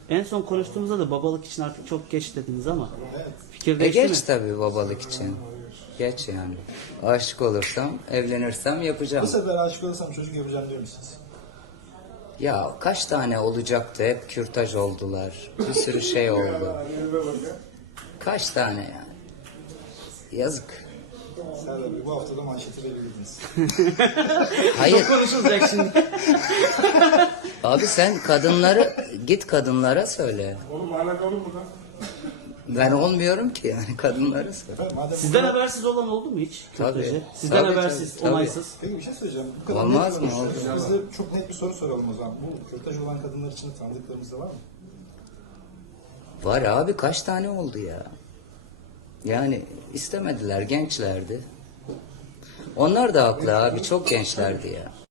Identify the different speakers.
Speaker 1: En son konuştuğumuzda da babalık için artık çok geç dediniz ama fikir
Speaker 2: E
Speaker 1: değişti mi?
Speaker 2: geç tabii babalık için. Geç yani. Aşık olursam, evlenirsem
Speaker 3: Bu
Speaker 2: yapacağım.
Speaker 3: sefer aşık olursam çocuk yapacağım diyor musunuz?
Speaker 2: Ya kaç tane olacaktı, hep kürtaj oldular. Bir sürü şey oldu. Kaç tane yani. Yazık.
Speaker 3: Serdar Bey, bu haftada manşeti verebildiniz.
Speaker 2: Hayır.
Speaker 1: Çok konuşulacak şimdi.
Speaker 2: Abi sen git kadınlara söyle.
Speaker 4: Oğlum alakalı mı lan?
Speaker 2: Ben olmuyorum ki yani, kadınlara söyle.
Speaker 3: Efendim, madem
Speaker 1: Sizden
Speaker 3: bu-
Speaker 1: habersiz olan oldu mu hiç?
Speaker 2: Tabii.
Speaker 1: Kürtajı? Sizden
Speaker 2: Tabii,
Speaker 1: habersiz,
Speaker 2: tabii.
Speaker 1: onaysız.
Speaker 3: Peki bir şey söyleyeceğim. Bu kadar
Speaker 2: Olmaz
Speaker 3: net
Speaker 2: mı?
Speaker 3: konuşuyoruz. Biz de çok net bir soru soralım o zaman. Bu kürtaj olan kadınlar için de tanıdıklarımız da var mı?
Speaker 2: Var abi, kaç tane oldu ya. Yani istemediler, gençlerdi. Onlar da haklı abi, çok gençlerdi ya.